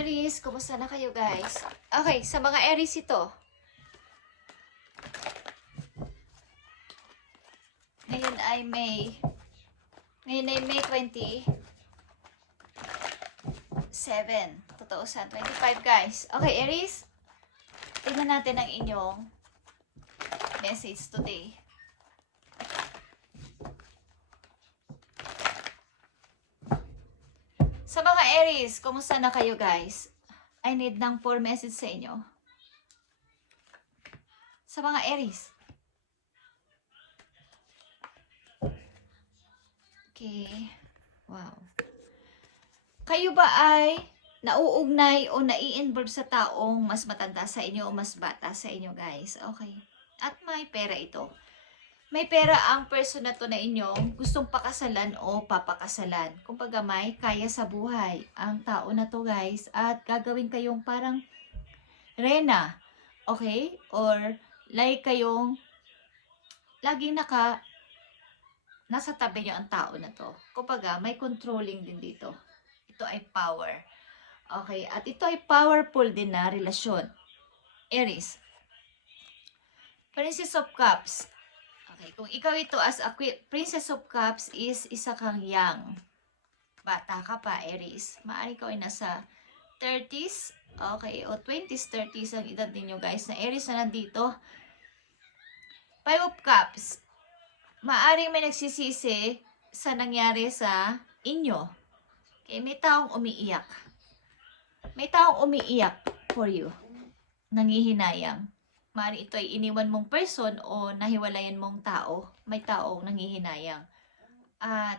Aries, kumusta na kayo guys? Okay, sa mga Aries ito. Ngayon ay May 27, 2025 guys. Okay, Aries. Tingnan natin ang inyong message today. Sa mga Aries, kumusta na kayo guys? I need ng 4 message sa inyo. Sa mga Aries. Okay. Wow. Kayo ba ay nauugnay o nai-involve sa taong mas matanda sa inyo o mas bata sa inyo guys? Okay. At may pera ito. May pera ang person na to na inyong gustong pakasalan o papakasalan. Kumbaga may kaya sa buhay ang tao na to guys. At gagawin kayong parang rena. Okay? Or like kayong laging nasa tabi niyo ang tao na to. Kumbaga may controlling din dito. Ito ay power. Okay? At ito ay powerful din na relasyon. Aries. Princess of Cups. Okay, kung ikaw ito as a Princess of Cups is isa kang young. Bata ka pa, Aries. Maaari ko ay nasa 30s, okay, o 20s, 30s ang edad ninyo guys na Aries na nandito. 5 of Cups. Maaring may nagsisisi sa nangyari sa inyo. Okay, may taong umiiyak. May taong umiiyak for you. Nangihinayang. Mari ito ay iniwan mong person o nahiwalayan mong tao. May taong nangihinayang. At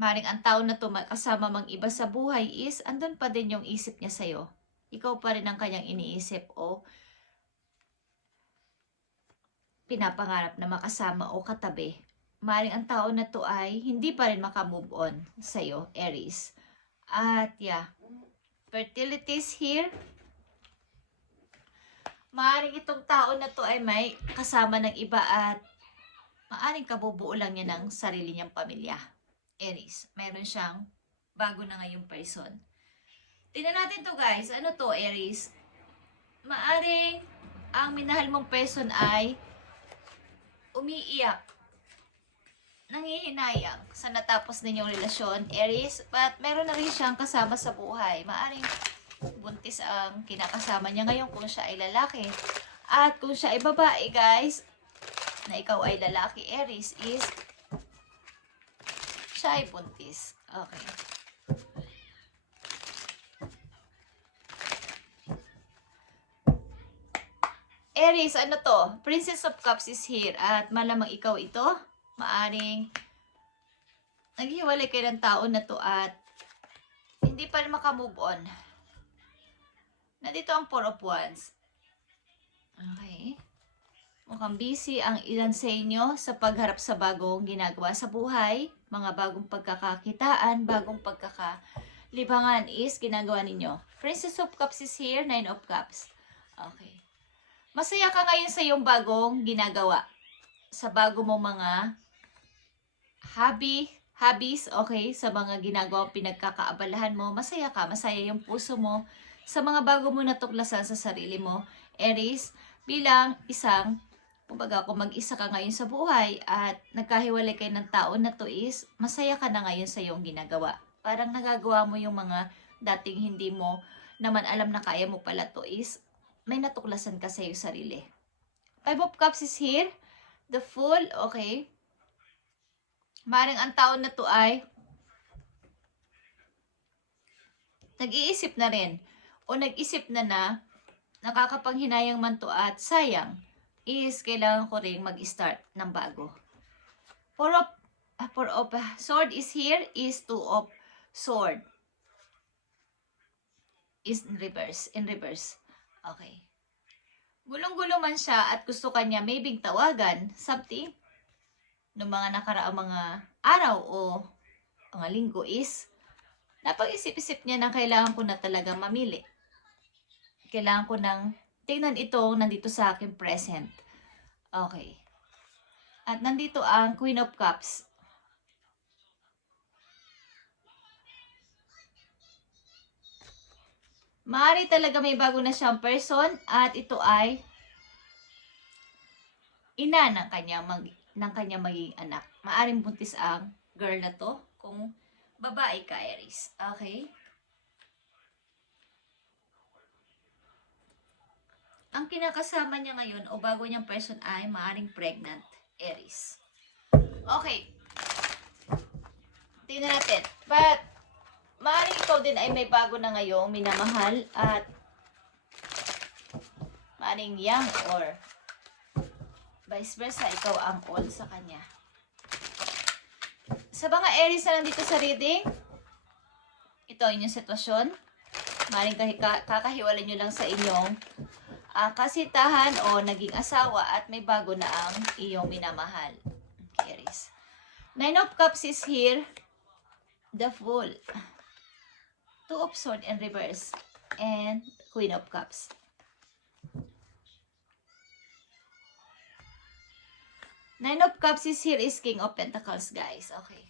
maring ang tao na to kasama mang iba sa buhay is andun pa din yung isip niya sa'yo. Ikaw pa rin ang kanyang iniisip o pinapangarap na makasama o katabi. Maring ang tao na to ay hindi pa rin makamove on sa'yo, Aries. At yeah, fertilities here. Maaring itong tao na to ay may kasama ng iba at maaring kabubuo lang niya ng sarili niyang pamilya. Aries, meron siyang bago na ngayong person. Tingnan natin to guys. Ano to, Aries? Maaring ang minahal mong person ay umiiyak, nangihinayang sa natapos ninyong relasyon, Aries. But meron na rin siyang kasama sa buhay. Maaring buntis ang kinakasama niya ngayon kung siya ay lalaki. At kung siya ay babae, guys, na ikaw ay lalaki, Aries, is siya ay buntis. Okay. Aries, ano to? Princess of Cups is here. At malamang ikaw ito. Maaring naghiwalay kayo ng tao na to at hindi pa rin makamove on. Nandito ang 4 of Wands. Okay. Mukhang busy ang ilan sa inyo sa pagharap sa bagong ginagawa sa buhay. Mga bagong pagkakakitaan, bagong pagkakalibangan is ginagawa ninyo. Princess of Cups is here, 9 of Cups. Okay. Masaya ka ngayon sa iyong bagong ginagawa. Sa bago mo mga hobbies, okay? Sa mga ginagawang pinagkakaabalahan mo, masaya ka, masaya yung puso mo sa mga bago mo natuklasan sa sarili mo, Aries, bilang isang, kumbaga kung mag-isa ka ngayon sa buhay at nagkahiwalay kayo ng tao na to is, masaya ka na ngayon sa iyong ginagawa. Parang nagagawa mo yung mga dating hindi mo naman alam na kaya mo pala to is, may natuklasan ka sa iyong sarili. 5 of Cups is here, the Fool, okay? Maring ang tao na to ay nag-iisip na rin o nag-isip na nakakapanghinayang man to at sayang is kailangan ko rin mag-start ng bago. 4 of Sword is here is 2 of Sword is in reverse. Okay. Gulong-gulo man siya at gusto kanya maybe tawagan something ng mga nakaraang mga araw o mga linggo is napag-isip-isip niya na kailangan ko na talagang mamili. Kailangan ko nang tingnan itong nandito sa akin present. Okay. At nandito ang Queen of Cups. Maaari talaga may bago na siyang person at ito ay ina ng kanyang magiging anak. Maaring buntis ang girl na to kung babae ka, Aries. Okay? Ang kinakasama niya ngayon o bago niyang person ay maaring pregnant, Aries. Okay. Tingnan natin. But, maaring ikaw din ay may bago na ngayong minamahal at maaring young or vice versa, ikaw ang old sa kanya. Sa mga Aries na nandito sa reading, ito ang inyong sitwasyon. Maring kakahiwalay nyo lang sa inyong kasitahan o naging asawa at may bago na ang iyong minamahal. Aries. Nine of Cups is here. The Fool. Two of Swords in reverse. And Queen of Cups. Nine of Cups is here is King of Pentacles, guys. Okay.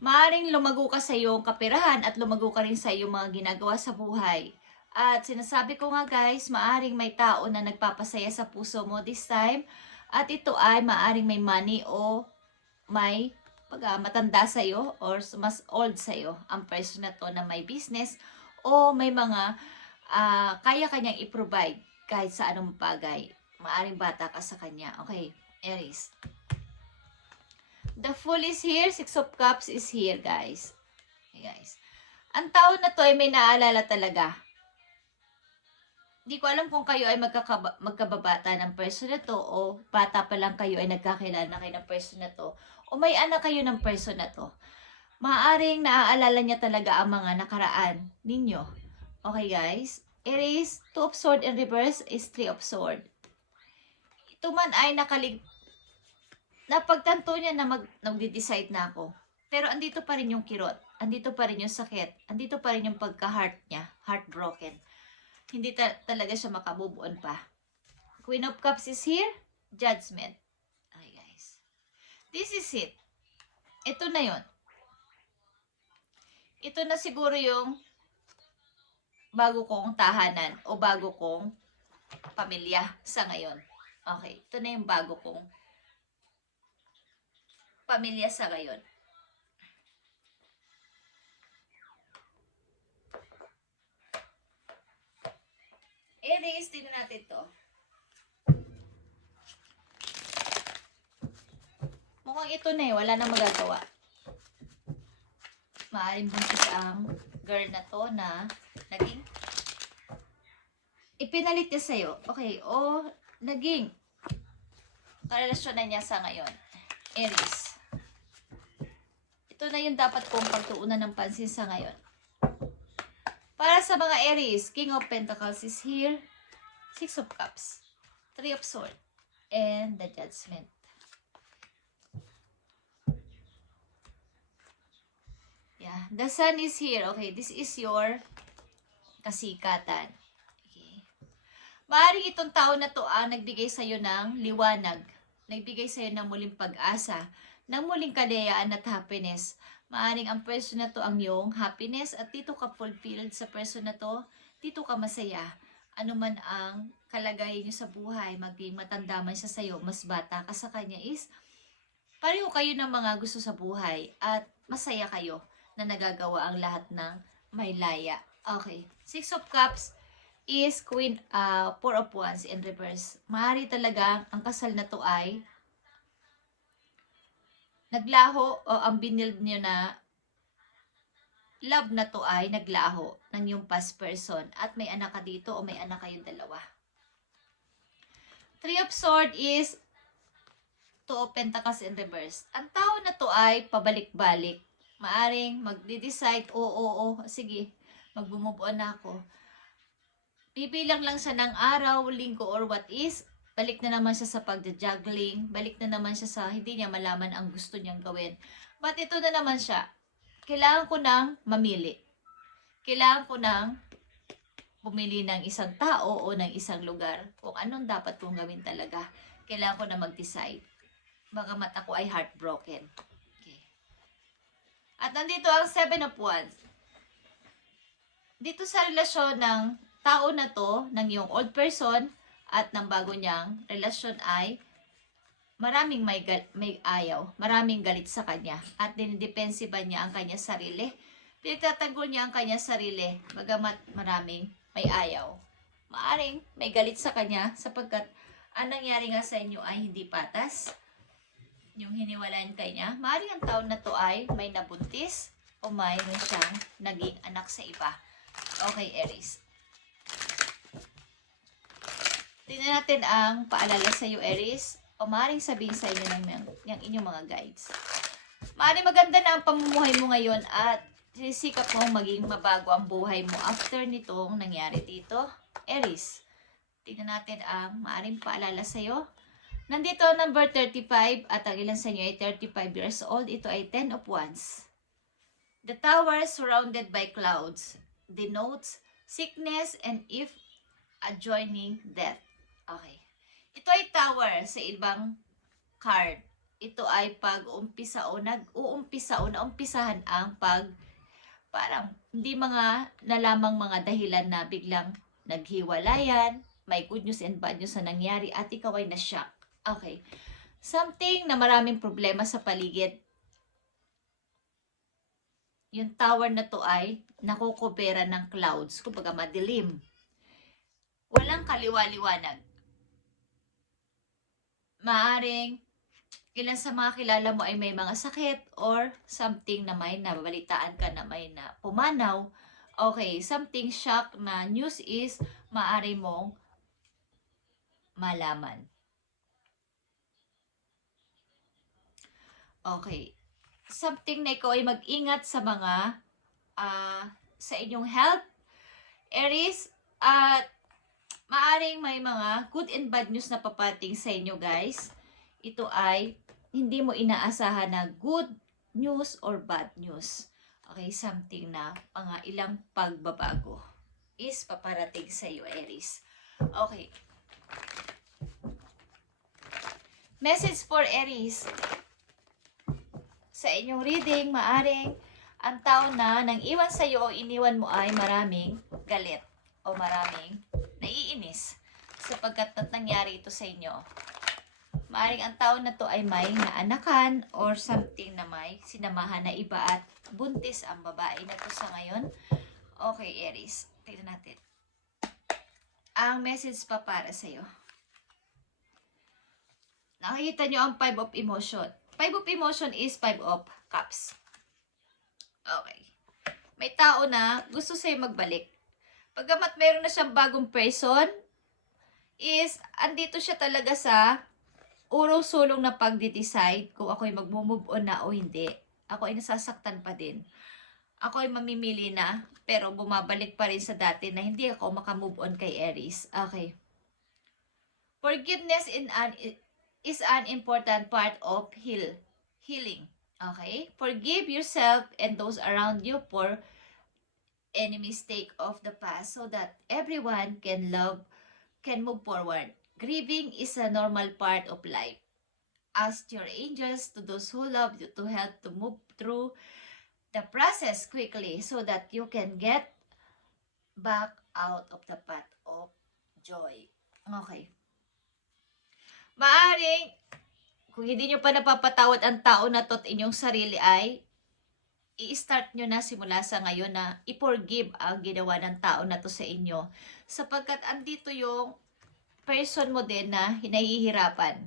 Maaring lumago ka sa iyong kaperahan at lumago ka rin sa iyong mga ginagawa sa buhay. At sinasabi ko nga guys, maaring may tao na nagpapasaya sa puso mo this time. At ito ay maaring may money o may matanda sa iyo or mas old sa iyo. Ang person na to na may business o may mga kaya kanyang i-provide kahit sa anong bagay. Maaring bata ka sa kanya. Okay, Aries. The Fool is here. Six of Cups is here, guys. Okay, guys. Ang tao na to ay may naalala talaga. Hindi ko alam kung kayo ay magkababata ng person na to o bata pa lang kayo ay nagkakilala na kayo ng person na to o may anak kayo ng person na to. Maaaring naaalala niya talaga ang mga nakaraan ninyo. Okay, guys. Aries, Two of Swords in reverse is Three of Swords. Ito man ay napagtanto niya na nagde-decide na ako. Pero andito pa rin yung kirot. Andito pa rin yung sakit. Andito pa rin yung pagka-heart niya. Heartbroken. Hindi talaga siya makamove on pa. Queen of Cups is here. Judgment. Okay, guys. This is it. Ito na yon. Ito na siguro yung bago kong tahanan o bago kong pamilya sa ngayon. Okay, ito na yung bago kong pamilya sa ngayon. Aries, tingnan natin to. Mukhang ito na eh, wala nang magagawa. Maaaring buntis ang girl na to na naging ipinalit niya sa'yo. Okay, o naging karelasyon na niya sa ngayon. Aries. Ito na yung dapat kong pagtuunan ng pansin sa ngayon. Para sa mga Aries, King of Pentacles is here. Six of Cups. Three of Swords. And the Judgment. Yeah. The Sun is here. Okay, this is your kasikatan. Maaaring itong tao na to ang nagbigay sa iyo ng liwanag, nagbigay sa iyo ng muling pag-asa, ng muling kalayaan at happiness. Maaaring ang person na to ang iyong happiness at dito ka fulfilled sa person na to, dito ka masaya. Ano man ang kalagayan niyo sa buhay, maging matanda man siya sa iyo, mas bata ka sa kanya is, pareho kayo ng mga gusto sa buhay at masaya kayo na nagagawa ang lahat ng may laya. Okay, Six of Cups is Four of Wands in reverse. Maaari talaga ang kasal na to ay naglaho o ang binild niyo na love na to ay naglaho ng yung past person at may anak ka dito o may anak kayong dalawa. Three of Swords is Two of Pentacles in reverse. Ang tao na to ay pabalik-balik. Maaring magde-decide, sige, mag-move on na ako. Bibilang lang siya ng araw, linggo, or what is, balik na naman siya sa pagda-juggling, balik na naman siya sa hindi niya malaman ang gusto niyang gawin. But ito na naman siya, kailangan ko nang mamili. Kailangan ko nang pumili ng isang tao o ng isang lugar kung anong dapat kong gawin talaga. Kailangan ko na mag-decide. Bagamat ako ay heartbroken. Okay. At nandito ang Seven of Wands. dito sa relasyon ng tao na to, ng iyong old person at ng bago niyang relasyon ay maraming may ayaw, maraming galit sa kanya at dinidepensiba niya ang kanya sarili. Pinagtatanggol niya ang kanya sarili, bagamat maraming may ayaw. Maaring may galit sa kanya sapagkat ang nangyari nga sa inyo ay hindi patas. Yung hiniwalayan kanya, maaring ang taon na to ay may nabuntis o mayroon siyang naging anak sa iba. Okay, Aries. Tingnan natin ang paalala sa iyo, Aries. O maaaring sabihin sa inyo ng inyong mga guides. Maaaring maganda na ang pamumuhay mo ngayon at sisikap mong maging mabago ang buhay mo after nitong nangyari dito, Aries. Tingnan natin ang maaaring paalala sa iyo. Nandito number 35 at ang ilan sa inyo ay 35 years old. Ito ay 10 of Wands. The tower surrounded by clouds denotes sickness and if adjoining death. Okay. Ito ay tower sa ibang card. Ito ay pag-umpisa o nag-uumpisa o naumpisahan ang parang hindi nalamang mga dahilan na biglang naghiwalayan, may good news and bad news na nangyari at ikaw ay na-shock. Okay. Something na maraming problema sa paligid. Yung tower na to ay nakukubera ng clouds, kumbaga madilim. Walang kaliwa-liwanag. Maaring ilan sa mga kilala mo ay may mga sakit or something na may nababalitaan ka na may na pumanaw. Okay, something shock na news is maaari mong malaman. Okay. Something na ikaw ay mag-ingat sa mga sa inyong health, Aries, at maaring may mga good and bad news na papating sa inyo, guys. Ito ay hindi mo inaasahan na good news or bad news. Okay, something na mga ilang pagbabago is paparating sa iyo, Aries. Okay. Message for Aries. Sa inyong reading, maaring ang tao na nang iwan sa iyo o iniwan mo ay maraming galit o maraming naiinis sapagkat nangyari ito sa inyo. Maaring ang tao na to ay may naanakan or something na may sinamahan na iba at buntis ang babae na to sa ngayon. Okay, Aries. Tignan natin. Ang message pa para sa iyo. Nakikita nyo ang 5 of emotion. 5 of emotion is 5 of cups. Okay. May tao na gusto sa'yo magbalik. Pagkamat meron na siyang bagong person, is andito siya talaga sa urong-sulong na pagde-decide kung ako'y mag-move on na o hindi. Ako ay nasasaktan pa din. Ako ay mamimili na, pero bumabalik pa rin sa dati na hindi ako makamove on kay Aries. Okay. Forgiveness is an important part of healing. Okay? Forgive yourself and those around you for any mistake of the past so that everyone can move forward. Grieving is a normal part of life. Ask your angels to those who love you to help to move through the process quickly so that you can get back out of the path of joy. Okay. Maaring, kung hindi nyo pa napapatawad ang tao na to at inyong sarili ay, i-start nyo na simula sa ngayon na i-forgive ang ginawa ng tao na to sa inyo. Sapagkat andito yung person mo din na hinahihirapan.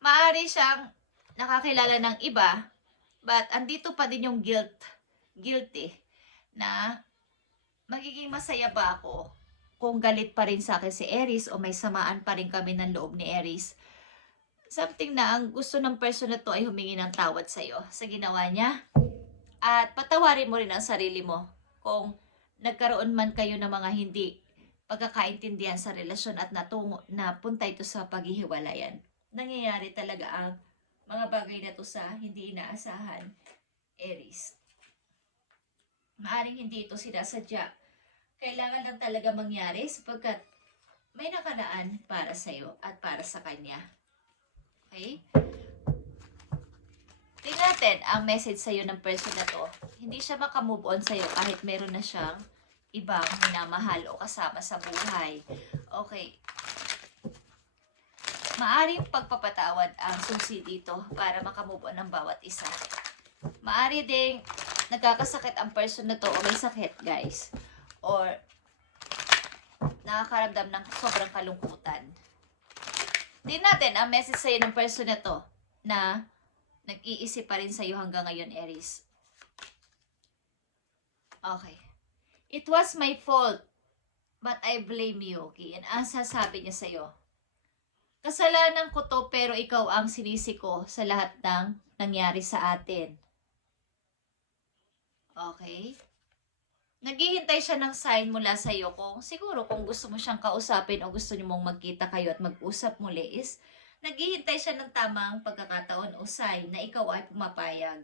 Maari siyang nakakilala ng iba, but andito pa din yung guilty, na magiging masaya ba ako kung galit pa rin sa akin si Aries o may samaan pa rin kami ng loob ni Aries. Something na ang gusto ng person na to ay humingi ng tawad sa iyo sa ginawa niya. At patawarin mo rin ang sarili mo kung nagkaroon man kayo ng mga hindi pagkakaintindihan sa relasyon at napunta ito sa paghihiwalayan. Nangyayari talaga ang mga bagay na to sa hindi inaasahan, Aries. Maaring hindi ito sinasadya. Kailangan lang talaga mangyari sapagkat may nakaraan para sa iyo at para sa kanya. Okay? Tingnan natin ang message sa'yo ng person na to. Hindi siya makamove on sa'yo kahit meron na siyang ibang minamahal o kasama sa buhay. Okay. Maaring pagpapatawad ang susi dito para makamove on ng bawat isa. Maari ding nagkakasakit ang person na to o may sakit, guys. Or nakakaramdam ng sobrang kalungkutan. Tingnan natin ang message sa'yo ng person na to na nag-iisip pa rin sa'yo hanggang ngayon, Aries. Okay. It was my fault, but I blame you. Okay, and ang sasabi niya sa'yo, kasalanan ko to pero ikaw ang sinisi ko sa lahat ng nangyari sa atin. Okay? Naghihintay siya ng sign mula sa iyo kung siguro kung gusto mo siyang kausapin o gusto niyo mong magkita kayo at mag-usap muli is naghihintay siya ng tamang pagkakataon o sign na ikaw ay pumapayag.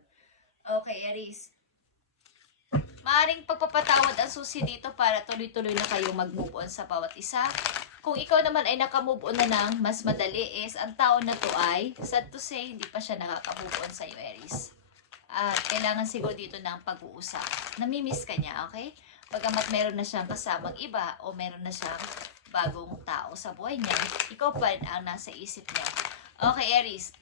Okay, Aries. Maaring pagpapatawad ang susi dito para tuloy-tuloy na kayong mag-move on sa bawat isa. Kung ikaw naman ay naka-move on na ng mas madali is ang tao na to ay, sad to say, hindi pa siya nakaka-move on sa iyo, Aries. At kailangan siguro dito ng pag-uusap. Namimiss ka niya, okay? Pagamat meron na siyang kasamang iba o meron na siyang bagong tao sa buhay niya, ikaw pa rin ang nasa isip niya. Okay, Aries.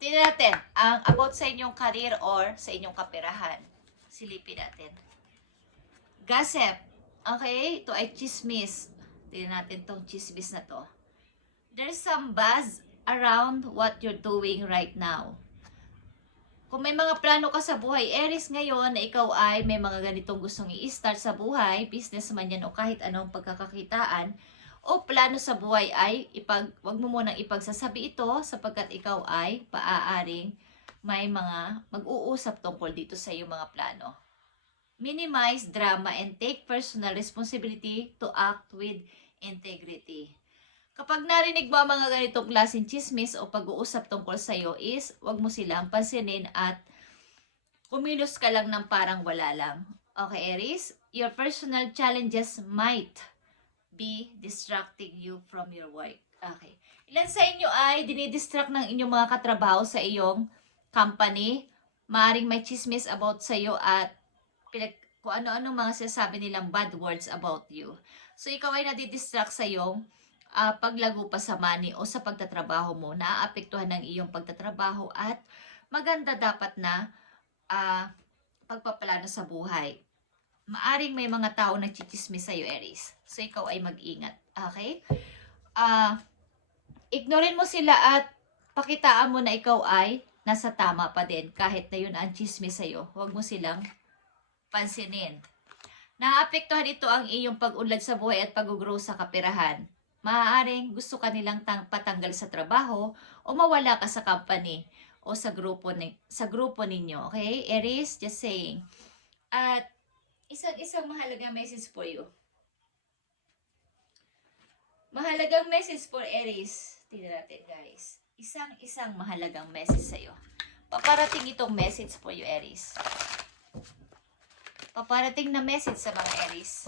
Tingnan natin ang about sa inyong career or sa inyong kaperahan. Silipin natin. Gossip. Okay, ito ay chismis. Tingnan natin tong chismis na to. There's some buzz around what you're doing right now. Kung may mga plano ka sa buhay, Aries, ngayon na ikaw ay may mga ganitong gustong i-start sa buhay, business man yan o kahit anong pagkakakitaan, o plano sa buhay ay wag mo munang ipagsasabi ito sapagkat ikaw ay paaaring may mga mag-uusap tungkol dito sa iyong mga plano. Minimize drama and take personal responsibility to act with integrity. Kapag narinig mo ang mga ganitong klaseng chismis o pag-uusap tungkol sa iyo is, wag mo silang pansinin at kumilos ka lang ng parang wala lang. Okay, Aries? Your personal challenges might be distracting you from your work. Okay. Ilan sa inyo ay dinidistract ng inyong mga katrabaho sa iyong company? Maaring may chismis about sa iyo at kung ano-ano mga sinasabi nilang bad words about you. So, ikaw ay nadidistract sa iyong paglago pa sa money o sa pagtatrabaho mo, naaapektuhan ng iyong pagtatrabaho at maganda dapat na pagpaplano sa buhay. Maaring may mga tao nagchichismis sa iyo, Aries. So, ikaw ay mag-ingat. Okay? Ignorin mo sila at pakitaan mo na ikaw ay nasa tama pa din kahit na yun ang chismis sa iyo. Huwag mo silang pansinin. Naaapektuhan ito ang iyong pag-unlad sa buhay at pag-grow sa kaperahan. Maaaring gusto ka nilang patanggal sa trabaho o mawala ka sa company o sa grupo ninyo. Okay? Aries, just saying. At isang mahalagang message for you. Mahalagang message for Aries. Tingnan natin, guys. Isang mahalagang message sa'yo. Paparating itong message for you, Aries. Paparating na message sa mga Aries.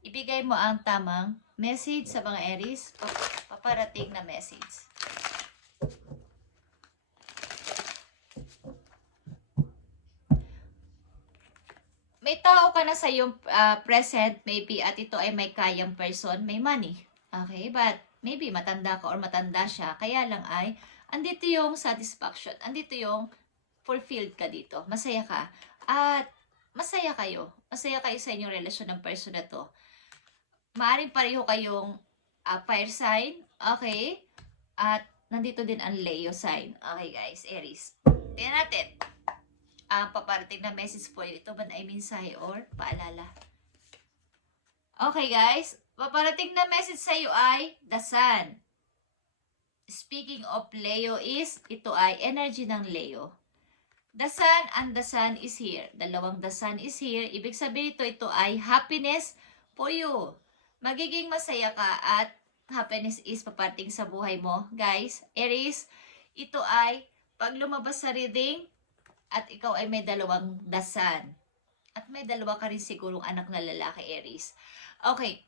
Ibigay mo ang tamang message sa mga Aries. Paparating na message. May tao ka na sa iyong present, maybe, at ito ay may kayang person, may money. Okay? But, maybe, matanda ka or matanda siya. Kaya lang ay, andito yung satisfaction. Andito yung fulfilled ka dito. Masaya ka. At, masaya kayo. Masaya kayo sa inyong relasyon ng person na to. Maaring pareho kayong fire sign, okay? At nandito din ang Leo sign. Okay, guys, Aries. Tingnan natin. Ang paparating na message po yun. Ito ba ay mensahe or paalala? Okay, guys. Paparating na message sa iyo ay the Sun. Speaking of Leo is, ito ay energy ng Leo. The Sun and the Sun is here. Dalawang the Sun is here. Ibig sabihin ito ay happiness for you. Magiging masaya ka at happiness is paparating sa buhay mo. Guys, Aries, ito ay pag lumabas sa reading at ikaw ay may dalawang the Sun. At may dalawa ka rin sigurong anak na lalaki, Aries. Okay.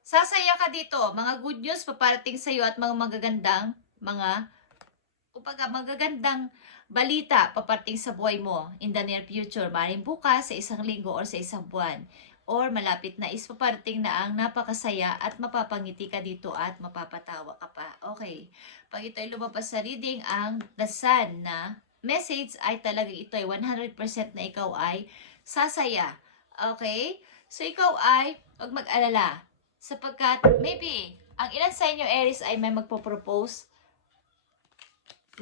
Sasaya ka dito. Mga good news paparating sa iyo at mga magagandang mga Kumbaga, magagandang balita paparting sa buhay mo in the near future. Maring bukas, sa isang linggo, or sa isang buwan. Or malapit na is paparating na ang napakasaya at mapapangiti ka dito at mapapatawa ka pa. Okay. Pag ito ay lumabas sa reading, ang dasan na message ay talaga ito ay 100% na ikaw ay sasaya. Okay? So, ikaw ay huwag mag-alala. Sapagkat, maybe, ang ilan sa inyo, Aries, ay may magpo-propose.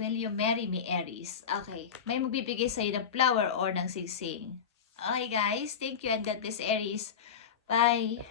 Will you marry me, Aries? Okay. May magbibigay sa'yo ng flower or ng singsing. Okay, guys. Thank you and God bless, Aries. Bye.